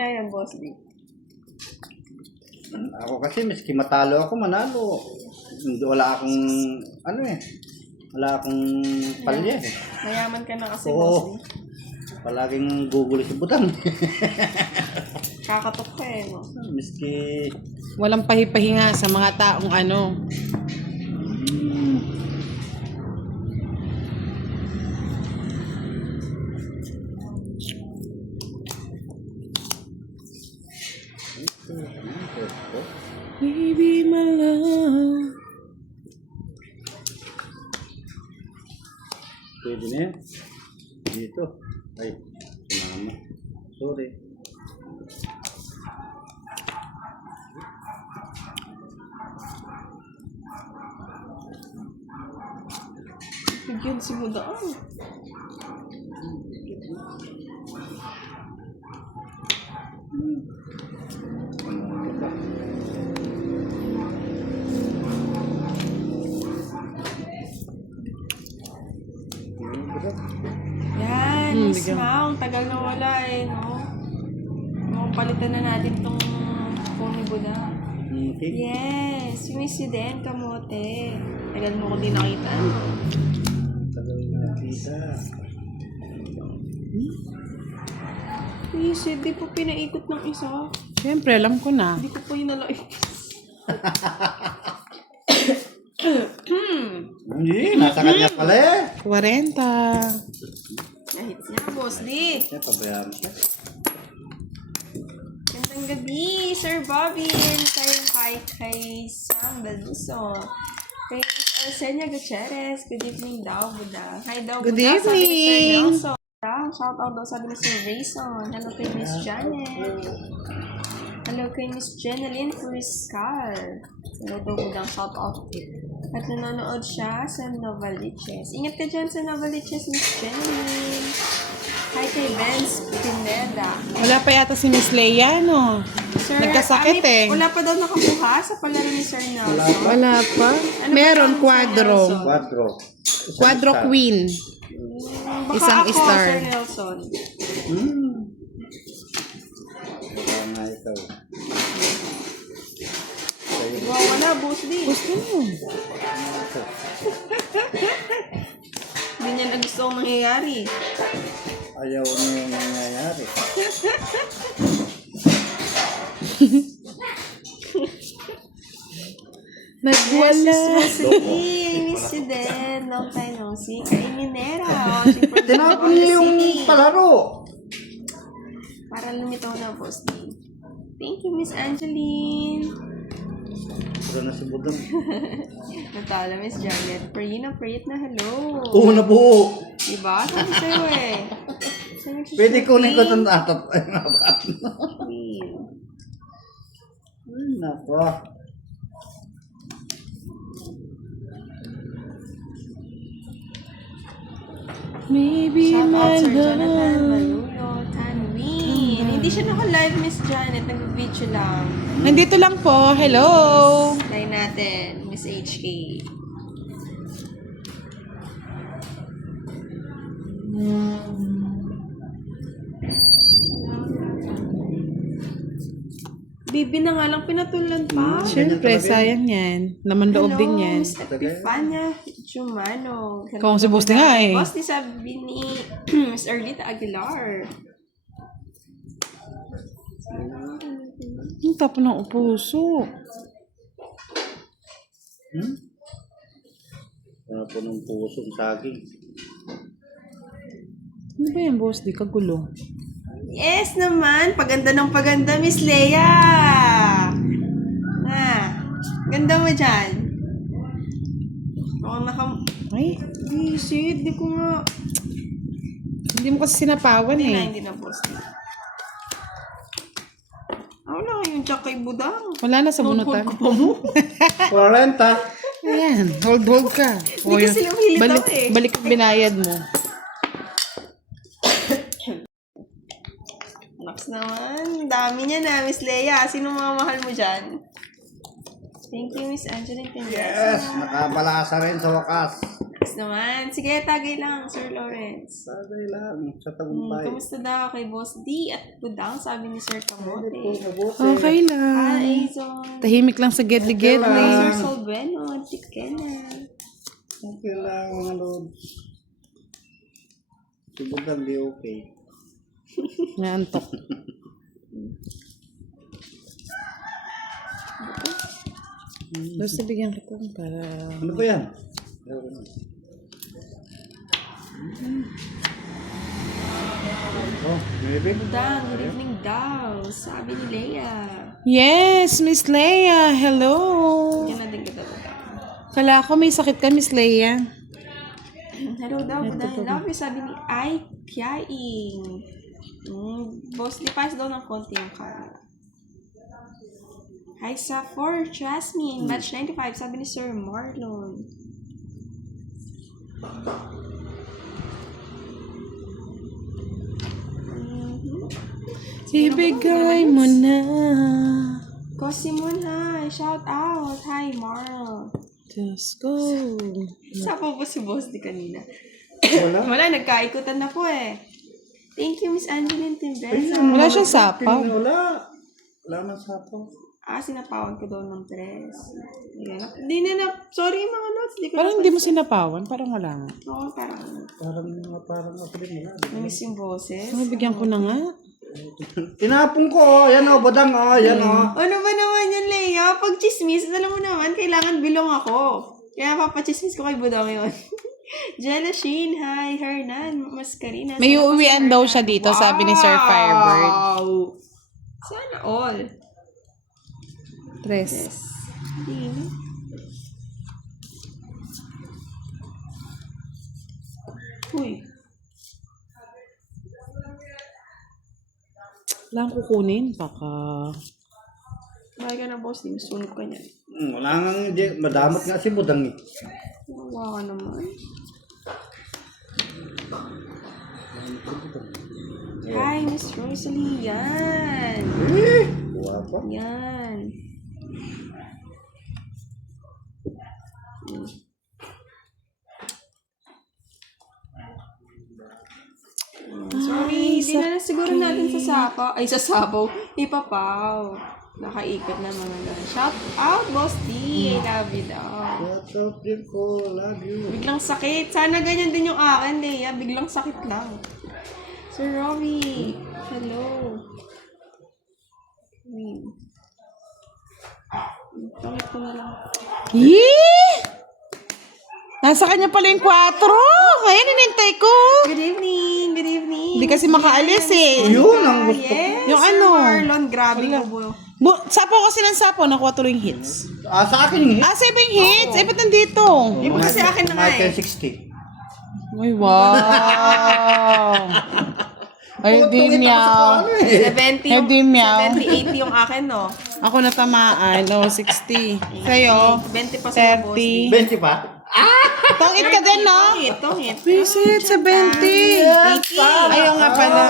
Mamaya yan, Boss D. Ako kasi, miski matalo ako, manalo. Wala akong, wala akong palya eh. Mayaman ka na kasi, Oo. Boss D. Palaging guguli sa butang. Kakatok ka eh, no? Miski, Walang pahipahinga sa mga taong ano. Baby, my love. pwede na yan. Dito. Ay, sumama. Sorry. Bigyan si Budaan. Ano ba? Yan, Miss bigyan. Mang. Tagal na wala eh, no? Mukhang palitan na natin tong phone ni Buda. Okay. Yes, miss you din, kamote. Tagal mo ko din nakita, no? Tagal na nakita. Yes, di po pinaikot ng isa. Siyempre, alam ko na. Hindi ko po yun nalaik. Hindi, nasa kanya pala eh. 40. Nahits niya, Boss D. Kaya pabayaan siya. Gandang gabi, Sir Bobby. Tayong kay Sam Baluso. Kay Arsenio Gutierrez. Good evening daw, Buda. Hi daw, Good Buda. Sabi ni Sir evening. Nelson. Shout out daw sabi ni Sir Rayson. Hello kay Miss Janet. Hello kay Miss Jeneline Furiscal. Hello daw, Buda. Shout out. At nanonood siya sa Novaliches. Ingat ka dyan sa Novaliches, Miss Jeneline. Hi kay Benz Pineda. Wala pa yata si Miss Leia, no? Sir, Nagkasakit eh. Wala pa daw nakakuha sa palaro ni Sir Nelson. Wala pa. Ano Meron, ba quadro. Sir Nelson? Quadro. Quadro Queen. Baka Isang ako, star. Sir Nelson. Baka nga ikaw. Sa'yo. Wow, wala, Boss D. Gusto mo. Hindi niya na gusto ang nangyayari. Ayaw na yung nangyayari. Nagwala. Yes, miss you din. Long time no see. Kay Minera. Watching from Tinapon Bohol niya yung City. palaro. Para lumitaw na, Boss D. Thank you, Miss Angeline. Pero na si Budong. Natala, Miss Janet. Pray na hello. Oo na po. Diba? Sabi sa'yo eh. Pwede kunin ko itong atap. Ay, nabat. Ay, nako. Maybe Shout my out Sir Jonathan love. Malulo, Tanwin. Hindi siya naka-live, Miss Janet. Nag-video lang. Nandito lang po. Hello. Try natin, Miss HK. Bibi na nga lang pinatulan pa. Siyempre, sayang yan. Laman loob din yan. Miss Epifania Chumano. Kung si Boss nga eh. Boss, di sabi ni Miss Erlita Aguilar. Ang tapo ng puso. Tapo ng pusong saging. Ano ba yan, boss? Di kagulo. Yes naman. Paganda ng paganda, Miss Leia. Ganda mo dyan. Ako Ay, Visit, di ko nga. hindi mo kasi sinapawan eh. Hindi na, boss. Wala kayong jack kay Budang. Wala na sa bunutan. Notebook ko pa mo. 40. Ayan, hold ka. Hindi kasi lumilit balik, ako eh. balik ang binayad mo. Naks naman. Dami niya na, Miss Leia. Sino mga mahal mo dyan? Thank you, Miss Angeline. Yes, nakabalasa rin sa wakas. Lawrence naman. Sige, tagay lang, Sir Lawrence. Sagay lang sa tagumpay. Kumusta daw kay Boss D at Budang, sabi ni Sir Kamote. Mabuti. Okay lang. Hi, Azon. Tahimik lang sa Hi, gedli-gedli. Sir Sol Bueno, Tikena. Okay lang, mga lods. Siguro di okay. Naantok. Basta bigyan kita para... Ano ba yan? Oh, maybe. Budang, good evening daw, sabi ni Leia. Yes, Miss Leia. Hello. Yan na din kita, Budang. Kala ko may sakit ka, Miss Leia. Hello daw, Budang. Love you, sabi ni Ay Kiaing. Boss, lipas daw ng konti yung camera. Hi sa 4, Jasmine. Batch 95, sabi ni Sir Marlon. Ibigay mo na. Cosimun, hi. Shout out. Hi, Marl. Just go. Sapo po si Boss di kanina. Wala. Wala, nagkaikutan na po eh. Thank you, Miss Angeline Timbesa. Wala siyang sapaw. Wala. Wala man sapaw. Sinapawag ko daw ng tres. Ayan. Hindi na, sorry mga notes. Di ko Parang hindi mo sinapawan. Parang wala nga. Oo, parang Parang ako din wala. namiss yung boses. Bigyan ko na nga. Tinapon ko, oh. Yan oh, Budang, oh. Yan oh. Ano ba naman yan, Leia? Pag chismis, alam mo naman, kailangan bilong ako. Kaya papachismis ko kay Budang yun. Jenna Sheen, hi. Hernan, Mascarina. May uuwian daw siya dito, sabi ni Sir Firebird. Wow! Sana all. Tres. Hindi. Uy. Wala akong kukunin. Baka... Bakit ka na, boss? Di masunog ka niyan. Wala nga, hindi. Madamot nga si Budang eh. Wawa ka naman. Hi, Miss Rosalie. Yan. Buwa pa. Yan. Sorry, hindi na siguro natin sa sapaw. Ay, sa sapaw. Ipapaw. Nakaikot na mga ganun. Shout out, Boss D. I love you daw. Shout out din ko. Love you. Biglang sakit. Sana ganyan din yung akin, Leia. Biglang sakit lang. Sir Robbie. Hello. Pangit ko na lang. Yee! Nasa kanya pala yung 4. Ngayon, inintay ko. Good evening. Good evening. Hindi kasi makaalis eh. Yun, ang gusto ko. Yes, Yung Sir ano? Marlon, grabe ko po. Sapo kasi ng sapo, nakuha tuloy yung hits. Sa akin yung hit. Sa iba yung hits. Eh, ba't nandito? Iba kasi akin na nga eh. 1060. Ay, wow. Ay, di meow. 70 yung, Hindi meow. 70, 80 yung akin, no? Ako natamaan. 60. Sa'yo? 20 pa sa boss. 30. 20 pa? Tongit ka din, no? Tongit. Visit sa 20. 80. Ayaw nga pala.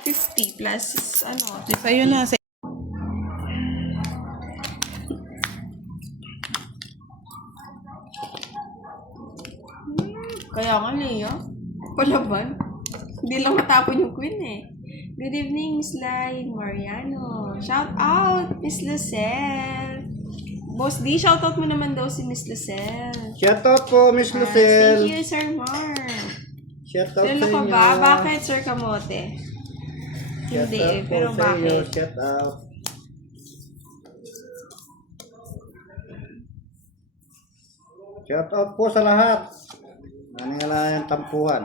50 plus, ano? Sa'yo na. Kaya nga, Lea. Palaban. Hindi lang matapon yung queen eh. Good evening, Miss Lai Mariano. Shout out, Miss Lucelle. Boss D, shout out mo naman daw si Miss Lucelle. Shout out po, Miss Thank Lucelle. you, Sir Mar. Shout out Lalo sa ka inyo. ba? Bakit, Sir Kamote? Shout Hindi out eh, po pero sa inyo. bakit? Shout out. Shout out po sa lahat. Ano nga lang yung tampuhan.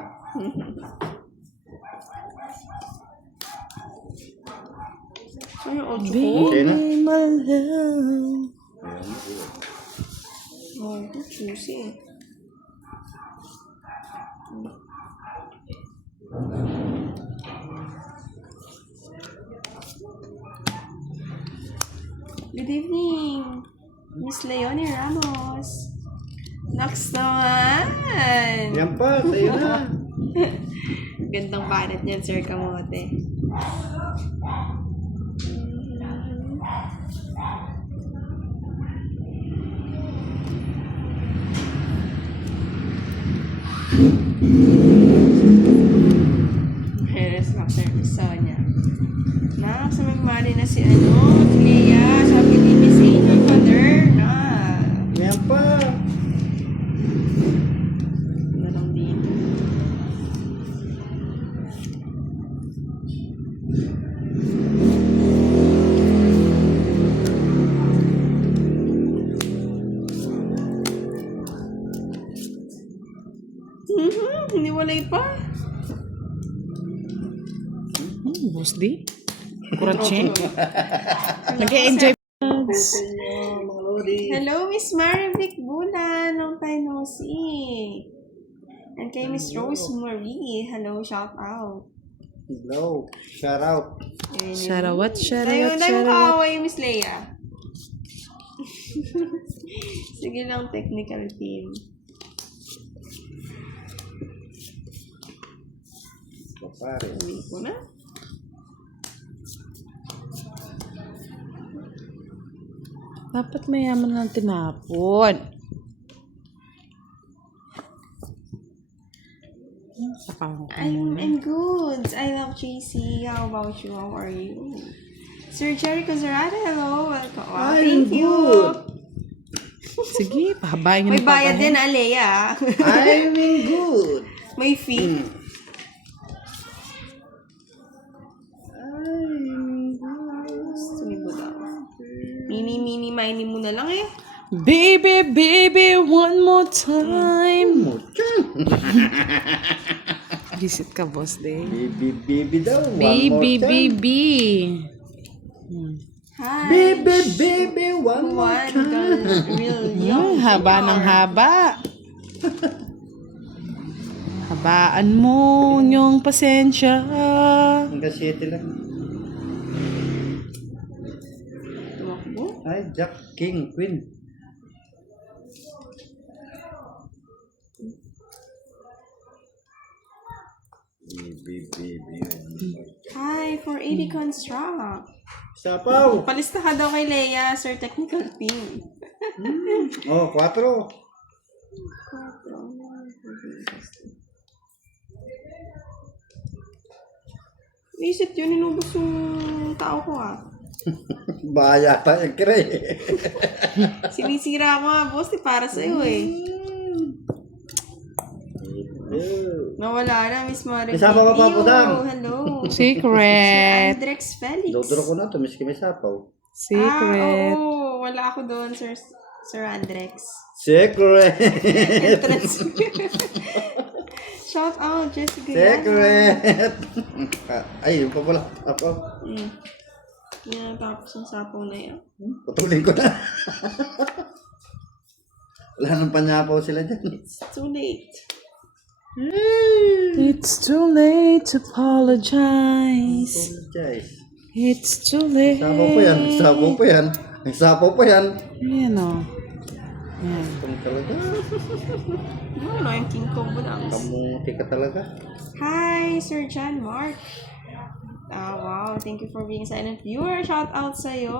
Ano yung ocho ko? Okay na? Oh, juicy. Good evening, Miss Leonie Ramos. Next naman. Yan pa, sa'yo na. Gandang banat niyan, Sir Kamote. Here's Dr. Sonia. Sa magmali na si Leia. Sabi ni Miss Angel Father na. Yan pa. Ano lang dito. Hiniwalay pa. Boss D. Kuratche. Nag-e-enjoy. Mga lodi. Hello, Miss Marivic Bulan. Long time no see. And kay Miss Rose Marie. Hello, shout out. Hello. Shout out. Sharawat, Tayo sharawat, na yung sharawat. kaaway, Miss Leia. Sige lang, technical team. Pare. Uwi ko na. Dapat mayaman ng tinapon. I'm good. I love JC. How about you? How are you? Sir Jerry Cozarada, hello. Welcome. Wow, I'm thank you. good. Sige, pahabayin May niyo bayad din, Leia. I'm good. May fee. Sumibo daw. Mini mo na lang eh. Baby, baby, one more time. Visit ka, Boss Day. Baby daw. One Baby, more time. baby. Hi. Baby, one more One time. real young. Haba ng haba. Habaan mo yung pasensya. Hanggang 7 lang. Tumakbo. Ay, Jack, King, Queen. Baby. Hi, for 80 construct. Sapaw. Palista ka daw kay Leia, Sir Technical Team. Oh, 4. Isit yun, inubos yung tao ko ah. Baya pa yung kire. Sinisira ko nga, boss, para sa'yo eh. Nawala na, Miss Marie. Isama ka pa po, Dang. Hello. Secret. Andrex Felix. Dodoro ko na to, miski may sapaw. Secret. Oo. Wala ako doon, Sir Andrex. Secret. Entrance. Shout out, Jessica. Secret. Ay, yung pa pala. Sapaw. Yan, tapos yung sapaw na yan. Putulin ko na. Wala nang panyapaw sila dyan. It's too late. It's too late to apologize. Guys. It's too late. Sapaw pa yan. Sapaw pa yan. May sapaw pa yan. Yan o. Yan. Kung talaga. Ano, yung King Kong ba lang? Kamuti ka talaga. Hi, Sir John Mark. Wow, thank you for being silent viewer. Shout out sa'yo.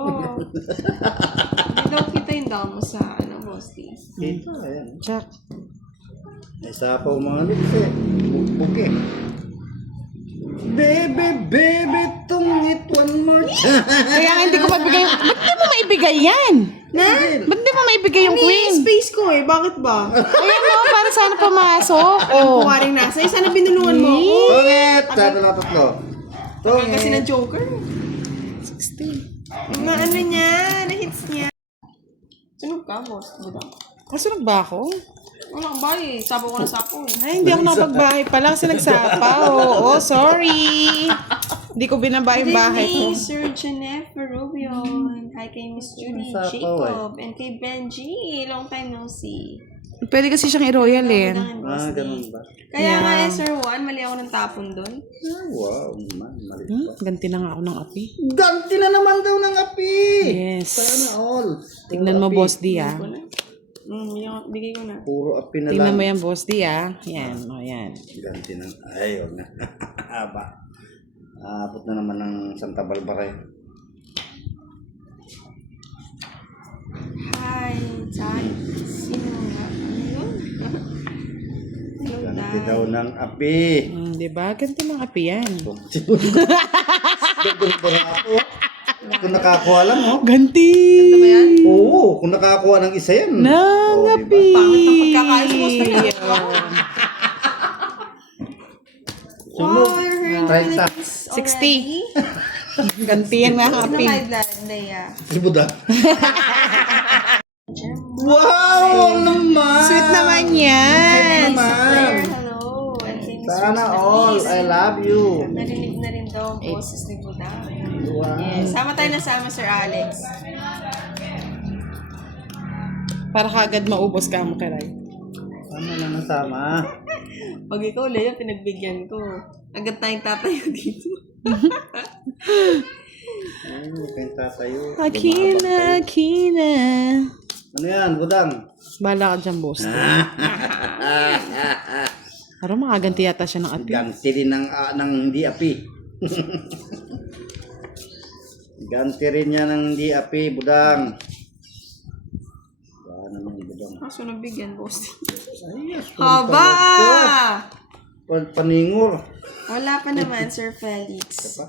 Hindi daw kita yung damo sa, Boss D. Dito, ayan. Jack. May sapaw mga lips eh. Bugbog eh. Baby, tungit one more time. Kaya nga hindi ko mabigay. Ba't di mo maibigay yan? Ba't di mo maibigay yung queen? Space ko eh, bakit ba? Ayan o, para sana pumasok. Oh. Oh. Kuwaring nasa, sana binulungan mo ako. Tungit! Sabi na tatlo. Tagal kasi ng Joker. 16. Yung mga ano niya, na-hits niya. Sunog ka, boss. Budang. Nasunog ba ako? Wala kang bahay. Sapo ko na sapo eh. Ay, hindi ako nakapagbahay pala kasi nagsapa. Oo, sorry. Hindi ko binabahay yung bahay ko. Good evening, Sir Jennifer Rubio. And hi kay Miss Judy Sapaw, Jacob. And kay Benji. Long time no see. Pwede kasi siyang i-royal eh. Ganun ba? Kaya nga Sir Juan, mali ako ng tapon doon. Ah, wow, man, mali pa. Ganti na nga ako ng api. Ganti na naman daw ng api! Yes. Sana all. Tingnan mo, Puro api. Boss D ah. Bigay ko na. Puro api na Tingnan lang. mo yan, Boss D ah. Yan, o yan. Ganti ng... Ay, huwag na. Aba. Aabot na naman ng Santa Barbara eh. Hi, Dad. Sino nga? Ano yun? Hello, Dad. Ganti daw ng api. Diba? Ganti ng api yan. Dagdag ako. Kung nakakuha lang, oh. Ganti! Ganda ba yan? Oo, kung nakakuha ng isa yan. Ng Oh, api! Pangit ng pagkakain mo. Sunod. Wow, you're here in 30. Philippines 60. Ganti yan ng Ano api. high blood, Leia? Si Buda. Wow naman! Sweet naman yan! Naman. Hello. And kay Mr. Sana all. I love you. Narinig na rin daw ang boses ni Buda. Wow. Yes. Sama tayo na sama, Sir Alex. Para kagad maubos ka mo, Karay. Ano na nasama? Pag ikaw, Leia, pinagbigyan ko. Agad tayong tatayo dito. Ay, kayong tatayo. Akina, Akina. Ano yan, Budang? Bala ka dyan, boss. Parang makaganti yata siya ng api. Ganti rin ng hindi api. Ganti rin niya ng hindi api, Budang. Baka naman, Budang. Kaso nabigyan, boss. Ay, yes. Haba! Paningur. Wala pa naman, Sir Felix.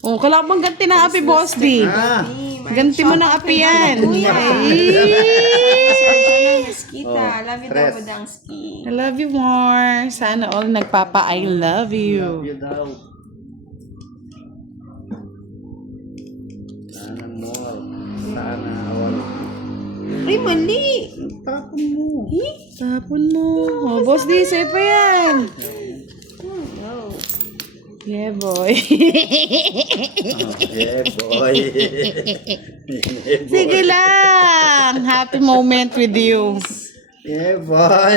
Oh, kalabang ganti ng api, boss, di. Ah, Ganti mo ng api yan. Miss Kita. Love you daw, stress. Budang Ski. I love you more. Sana all nagpapa I love love you. you daw. Sana more. Sana all. Ay, mali! Tapon mo. Tapon mo. Oh, boss, di, sa'yo pa yan. Oh, no. Yeah, boy. Yeah, boy. Sige lang. Happy moment with you. Yeah, boy.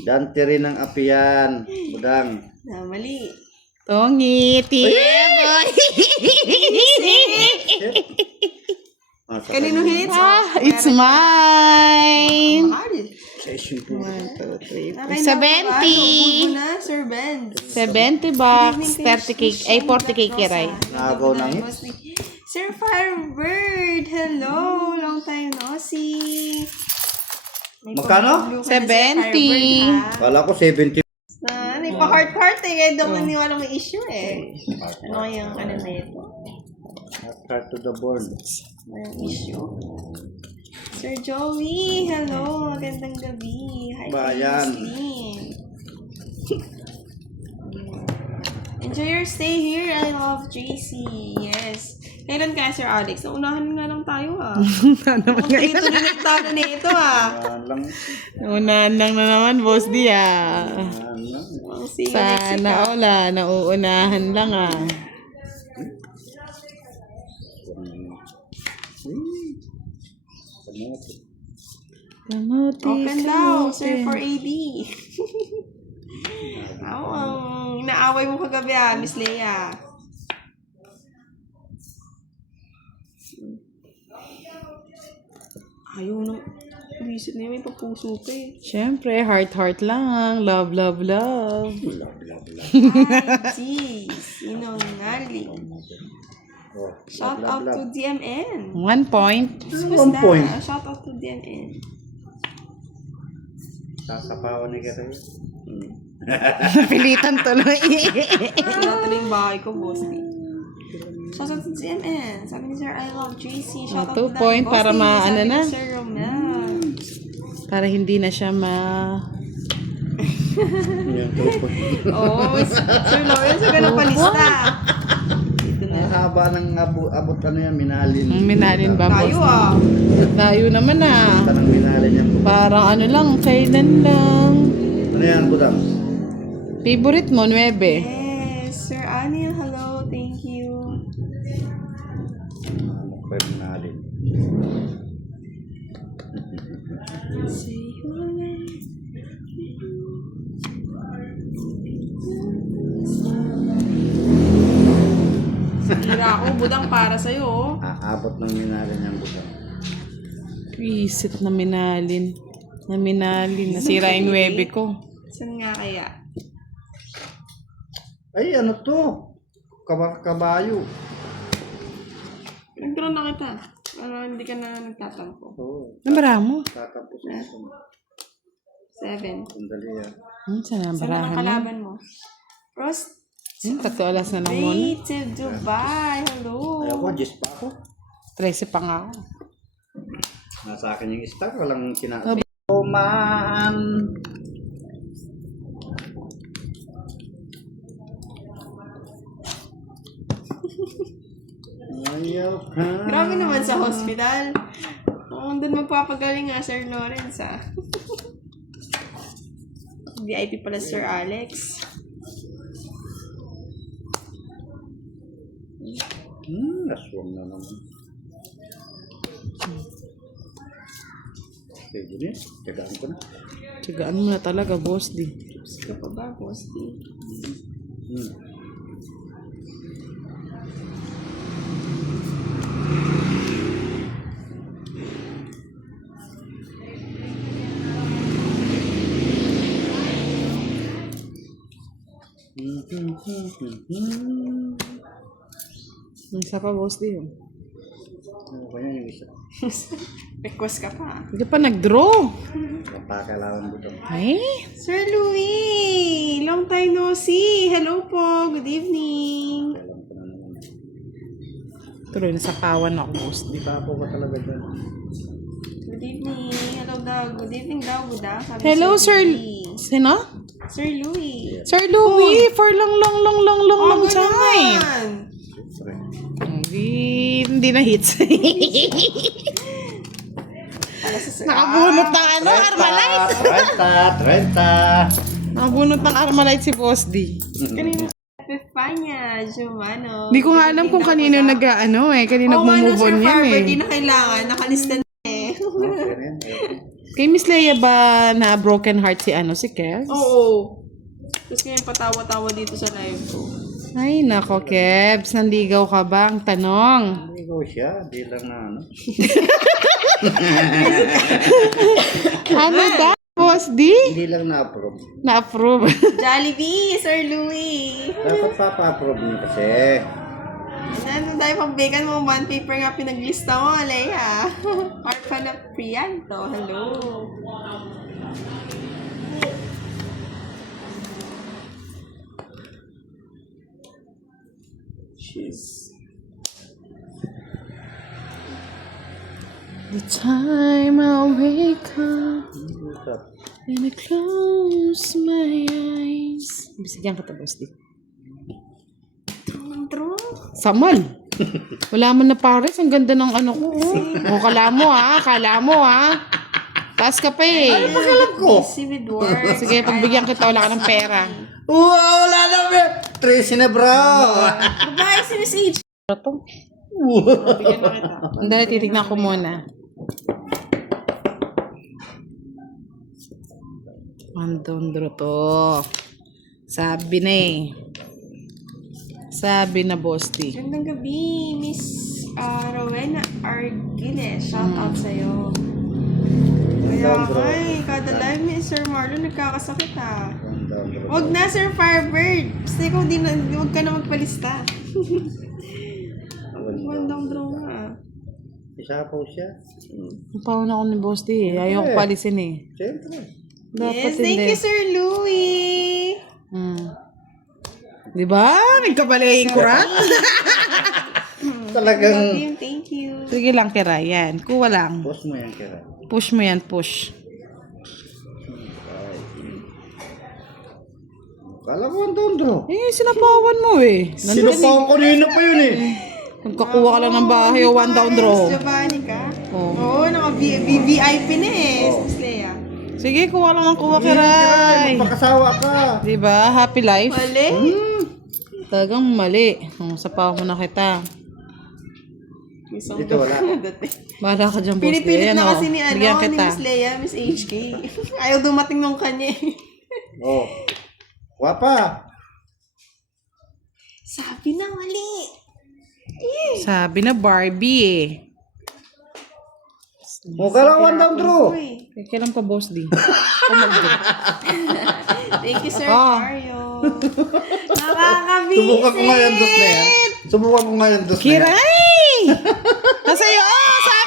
Ganti rin ng api yan, Budang. Ah, mali. Tongit. Yeah, boy. Kanino hits? Ah, it's mine. Mahal. 1, 2, 3, Okay, 70. na, Sir Ben. 70 bucks. 30 cake. Ay, 40 cake, Kiray. Nagaw ng hits. Sir Firebird, hello! Long time no see. May Magkano? pag-blue ka na, Sir 70. Firebird, ha? Kala ko 70. May pa-heart-heart eh. Kaya daw maniwala may issue eh. Ano kayang ano na ito? Start to the board. May issue. Sir Joey, hello. Magandang gabi. Hi, Bayan. Muslim. Enjoy your stay here. I love JC. Yes. Kailan ka, Sir Alex? Naunahan nga lang tayo, ah. Mukhang tuloy-tuloy na talo na ito, ah. Lang. Unahan lang na naman, boss di ah. Lang. Ang siga Mexica. Sana wala, nauunahan lang ah. Kamote, Open daw, kamote. Sir 4AD. Ang inaaway mo kagabi, ah, Miss Leia. Ayaw nang visit na yun, may papuso ka eh. Siyempre, heart lang. Love, love, love. Hi, jeez. Sinungaling. Oh, Shout out to DMN. 1 point. Who's 1 that? point. Shout out to DMN. Sasapawan ni Kere. Napilitan tuloy. Sila tuloy yung bahay ko, boss. Shout out to DMN. Sabi ni Sir, I love JC. Shout out 2 to point Daddy para Bossy. maano Sabi na. ni Sir Romel. Para hindi na siya Yan, 2 point. Oh, Sir Lawrence, huwag ka na palista. Ang haba ng abot ano yan, minalin. minalin ba, boss? Tayo ah. Tayo naman ah. Tanang minalin yan. Parang ano lang, kailan lang. Ano yan, Budang? Favorite mo, 9. Yes, Sir Anil, hello, thank you. Pwede minalin. Say hello. Sira ako, budang para sa'yo. Oh. Aabot ng minalin yan, Budang. Visit na minalin. Na minalin. Nasira yung 9 ko. Saan nga kaya? Ay, ano to? Kabayo. Nag-draw na kita. Ano, hindi ka na nagtatampo. Oo. Nabara mo? Tatapusin ko. 7. Sandali yan. Saan ang Saan barahan ang mo? kalaban mo? Frost. 3 oras na lang muna. Way to Dubai. Hello. Ayaw ko, Jess pa ako. 13 pa nga ako. Nasa akin yung star, walang sinabi. Kumaan. Ayaw ka. Grabe naman sa hospital. Doon magpapagaling nga, Sir Lawrence, ah. VIP pala, Sir Alex. Aswang na naman. Pwede niya, tagaan ko na. Tigaan mo na talaga, boss di. Ito pa ba, Bosti? Isa pa, boss di. Ano ba yan yung isa? Request ka pa. Hindi pa nag-draw. Napakalaman ko ito. Ay, Sir Louie! Long time no see! Hello po! Good evening! Alam ko na naman. tuloy na sa kawan ako, boss di. Di pa ako ba talaga dyan? Good evening! Hello daw! Good evening daw, Buda! Sabi Hello, Sir Sir... Louie. Sino? Sir Louie! Sir Louie, for long time. naman! Siyempre. Hindi na hits. Nakabunot ng ano, Armalite. 30. Nakabunot ng Armalite si Boss D. Kanina Epifania, Jumano. Hindi ko nga alam kung kanino nag-ano kanino nag-move on yan Di na kailangan. Nakalista na eh. Okay rin. Kay Miss Leia ba na broken heart si Kev? Oo. Tapos ngayon patawa-tawa dito sa live ko. Ay, nako, Kebs. Nanligaw ka ba? Ang tanong. Hindi ko siya. Di lang na ano. Ano daw, Boss D? Hindi lang na-approve. Na-approve. Jollibee, Sir Louie. Dapat papa-approve niyo kasi. Ano tayo pagbigan mo? One paper nga pinaglista mo, Leia. Orphan of Prianto. Hello. Jeez. The time I wake up What's up? and I close my eyes. Bisigyan ka to, Boss D. True. Samal. Wala man na pares. Ang ganda ng ano ko. O, kala mo ha. Taas ka pa eh. Alam ko. Busy with work. Sige, pagbigyan kita, wala ka ng pera. Wow, wala na ba? Tracy na bro. Bye, si Miss H. Ito. Bigyan na kita. Andali, titignan ko muna. Andondro to. Sabi na Sabi na, Boss D. Gandang gabi, Miss Rowena Argiles. Shout out sa'yo. Kaya kada live ni Sir Marlon nagkakasakit ha. Wag na, Sir Firebird. Basta ikaw huwag ka na magpalista. Bandang draw nga. Isa po siya. Pauna ako ni Boss D. Ayaw ko palisin eh. Siyempre. Yes, thank you, Sir Louie. Diba? Nagkabalayin ko ra? Talagang Team, thank you. Sige lang, Kira. Yan. Kuha lang. boss mo yan, Kira. Push mo yan, push. Kala ko ang dondro. Eh, sinapawan mo eh. Sino pa ako kanina pa yun eh. Nagkakuha ka lang ng bahay o one down draw. Miss Giovanni ka? Oo. Oo, naka-VIP na eh. Miss Leia. Sige, kuha lang ng kuha, Kiray. Magpakasawa ka. Diba? Happy life? Mali? Talagang mali. Sapaw mo na kita. Dito wala. Bahala ka dyan, Boss. Pinipilit Ayan, na oh. kasi ni, Bigyan ni kita. Miss Leia, Miss HK. Ayaw dumating nung kanya eh. Oh. Wapa. Sabi na mali. Sabi na Barbie eh. Kala down draw. Uy. Kailan pa, Boss D? Thank you, Sir Oh. Mario. Nakakabisit. Subukan ko nga yung dos na yan. Subukan ko nga yung dos na yan. Kiray! Nasa'yo! Oh, sa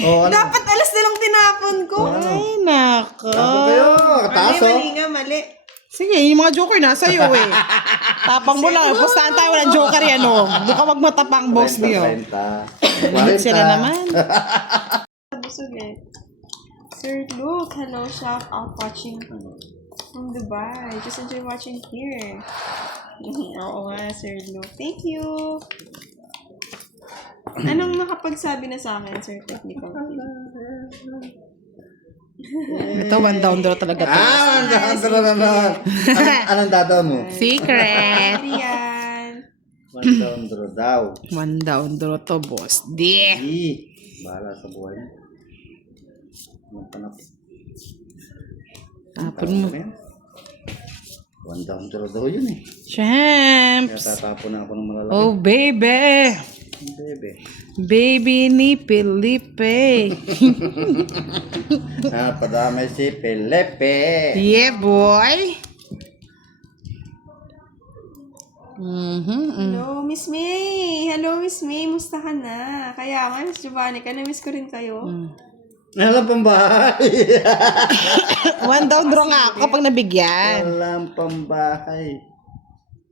Oh, ano? Dapat alas na lang tinapon ko. Ay, nako. Ako kayo, taas oh. Mali nga, mali. Sige, yung mga joker nasa iyo eh. Tapang mo lang. Pustahan tayo ng joker yan oh. Doon ka magmatapang, boss niyo. 30. Limit sila naman. Busog eh. Sir Luke, hello, shout out watching from Dubai. Just enjoy watching here. Oo nga, Sir Luke. Thank you. Anong nakapagsabi na sa akin, Sir Technical? Ito, one down draw talaga to. Anong dadaw mo? Secret. Ayan. One down draw daw. One down draw to, boss. Di. Bahala sa buhay mo. Magpanap. Tapon mo. One down draw daw yun eh. Kaya Champs. tatapon na ako ng malalaki. Oh, baby. Bebe. Baby ni Felipe. Padamay si Felipe. Yeah, boy. Mm-hmm. Hello, Miss May. Hello, Miss May. Musta ka na? Kaya nga, Miss Giovanni ka. Na-miss ko rin kayo. Alam pang bahay. One down draw nga ako kapag nabigyan. Alam pang bahay.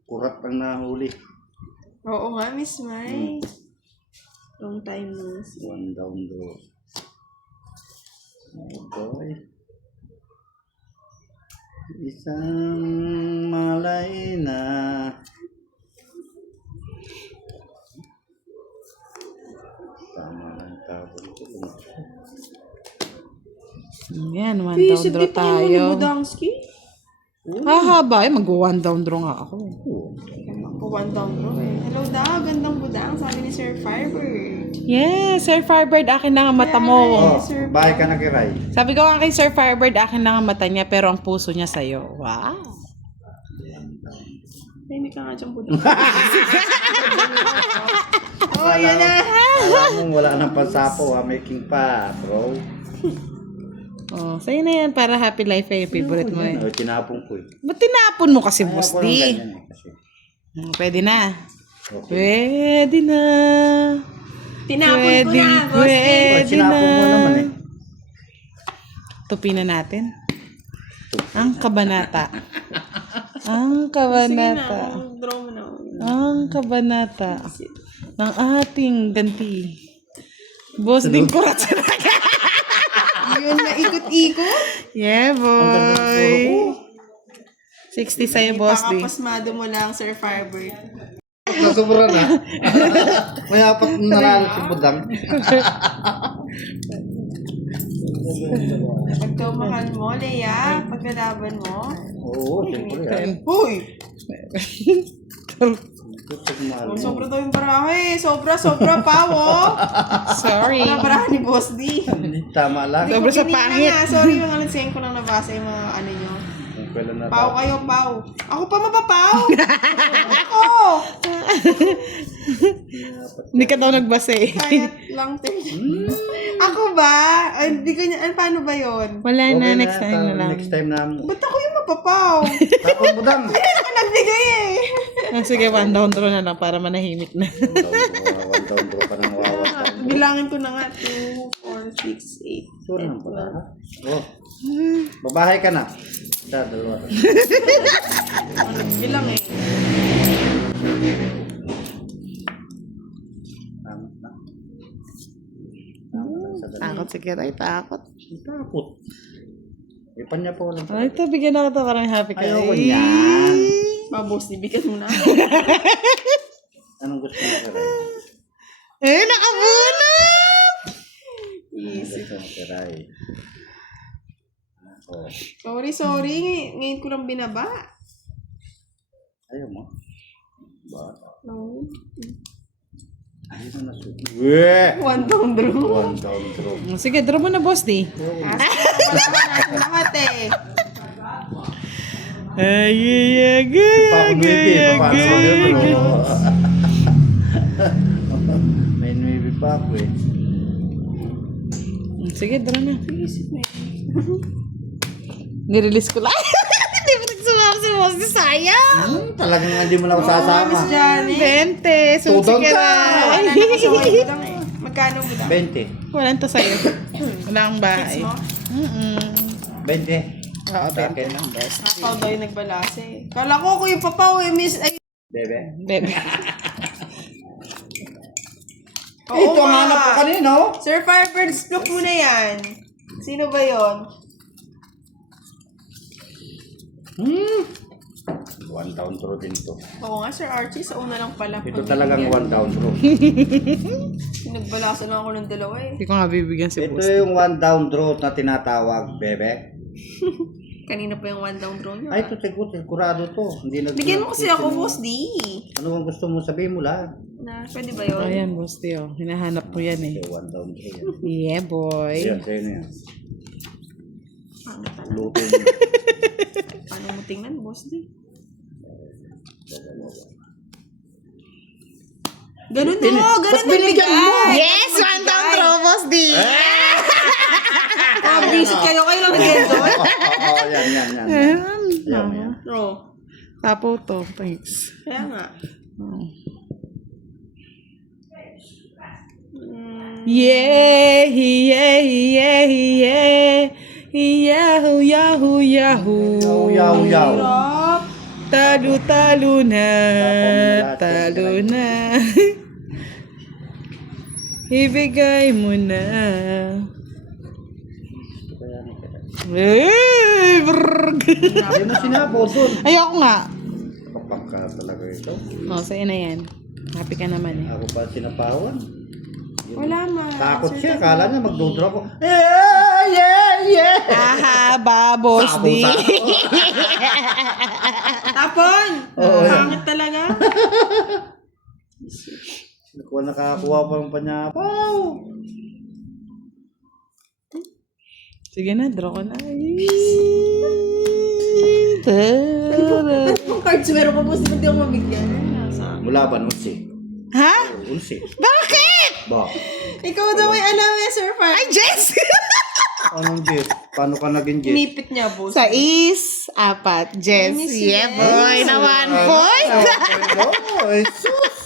Kurat ang nahuli. Oo nga, Miss May. Long time no see. One down draw. Oh boy. Isang malay na. Tama lang tabon ko. Yan, one down draw tayo. Budangski? Hahaba eh, mag-one down draw nga ako. Ako, one down bro eh. Hello daw, gandang budang. Sabi ni Sir Firebird. Yes, Sir Firebird, akin na nga mata mo. Oh, bahay ka na kiray. Sabi ko nga kay Sir Firebird, akin na nga mata niya, pero ang puso niya sa'yo. Wow. Tahimik ka nga dyan budang. Oh, yun na. Alam mo, wala nang pansapo ha. Making pa, bro. Oh, sa'yo na yan, para happy life eh, yung favorite mo eh. Oh, tinapong ko eh. Ba't tinapon mo kasi, boss Ako lang D? ganyan eh, kasi. Pwede na. Okay. Pwede na. Tinapon ko Pwede, na, boss. pwede na. Sinapong mo naman eh. Tupi na natin. Ang kabanata. Ang Sige na, kabanata. draw mo na. Ang kabanata. Ng ating ganti. Boss din ko rat. Yun na ikot-ikot. Yeah, boy. 60 sa'yo, boss din. Pakapasmado mo lang, Sir Firebird. Nasubra na. May apat na nanalo si Budang. Nagkamahal mo, Leia, pagkalaban mo. Oo, siyempre yan. Uy! Mahal mo. Sobra daw yung barahe. Sobra pa, oh. Sorry. Wala barahe ni Boss D. Hindi, tama lang. Sobra sa Pinili pangit. na nga. Sorry, mga lansiyan ko lang nabasa yung mga ano nyo. Kung kailan na Pau kayo, pau. Ako pa mapapaw. Ako! Hindi ka daw nagbasa eh. Kaya lang, Ako ba? Ay, hindi ko niya, paano ba yun? Wala Okay na, next time na lang. Next time na mo. Ba't ako yung mapapaw? Tapos Budang. Hindi ako nagbigay eh. Ah, sige, one down draw na lang para manahimik na. One down draw pa ng wawa. Bilangin ko na nga. 2, 4, 6, 8. Sure naman pala. Oh. Babahay ka na. Isa, dalawa. Bilang eh. Tama na. Tama na sa dalawa. Takot sige, ay takot. Tapot. Ipan niya po walang Ay, ito, bigyan ako ito parang happy ka. Ayoko niyan. Babos, ibigyan mo na. Anong gusto mo sa rin? Eh, nakabunot! Anong gusto mo sa rin? Oh. Sorry. Ngayon ko lang binaba. Ayaw mo? Ba? No. Ayaw mo na suki. Weh! One down draw. One down draw. Sige, draw mo na, boss, di. Wala natin lahat eh. Ay, Pa ako nuibi. Paano sa yun? May nuibi pa ako eh. Sige, draw na. Isip mo eh. Nirelease ko lang. Hindi mo nagsumama si boss di sayang. Talagang hindi mo na ako sasama. Miss Johnny. 20. Susi Tudong ka ka! na. Wala na kasi wala lang eh. Magkano mo lang? 20. Walang to sa'yo. Wala akong bahay. Kids mo? 20. Oo, Sa 20 akin. lang, best. Ikaw daw yung nagbalase. Kala ko ako yung papaw eh, miss. Ay, Bebe. Bebe. Ito ang hanap ko kanino. Sir Firebirds, look mo na yan. Sino ba yon? One down throw din to. Oo nga, Sir Archie, sa una lang pala. Ito talagang one down throw. Nagbalasa lang ako ng dalawa eh. Hindi ko nga bibigyan si Ito Boss. yung one down draw na tinatawag, bebe. Kanina pa yung one down draw nyo. Ay, ito sigurado to. Hindi na. Bigyan mo kasi ako, Boss D. Ano ang gusto mo sabihin mo lang? Na, pwede ba yun? Ayan, Boss Tio. Hinahanap ko yan eh. Ito, one down draw yan. Yeah, boy. Ayan, sa'yo na yan. Paano talaga? Luto mo. Paano mo tingnan, Boss D? Ganun mo! Ganun Ba't mo binigyan mo? Yes! One down throw, Boss D! Visit kayo lang nag-enjoy. Oo, yan. Ayan, yan. No. Tapo to. Thanks. Kaya nga. Yeah, yeah, yeah, yeah. Yahoo, yahoo, yahoo. Yaw. Hirap. Talo na. Talo na. Ibigay mo na. Hindi mo sinabo doon. Ayoko nga. Kapag ka talaga ito. O, sa'yo na yan. Happy ka naman eh. Ako pa sinapawan. Wala man. Takot siya. Kala niya magdodraw ko. Yeah. Ahaba, Boss D. Tapon! Oo, yan. Pangit talaga. Kung nakakuha pa ng panyapaw. Sige na, draw ko na. Anong cards meron pa, Boss? Hindi ako mabigyan. Nasa. Mula ba? Unsi. Ha? Unsi. Bakit? Ba? Ikaw daw ay alam eh, Sir Fire. Ay, Jess! Anong jet? Paano ka naging jet? Nipit niya, Boss. Sa is, 4. Jess. Ay, si Yeah, Jess. boy. Na 1 point. Ay, sus.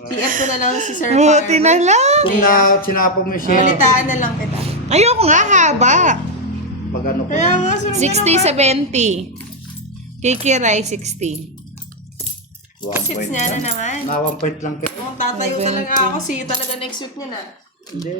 PM ko na lang si Sir Buti Fire. na lang. Kung sinapo mo siya, Balitaan na lang kita. Ayoko nga, haba. pag ano ko. Kaya nga, sunod 60-70. Kikiray, 60. 1 Sits point niya na lang. naman. Na 1 point lang kayo. Kung tatayo talaga ako, see you talaga next week niya na. Hindi,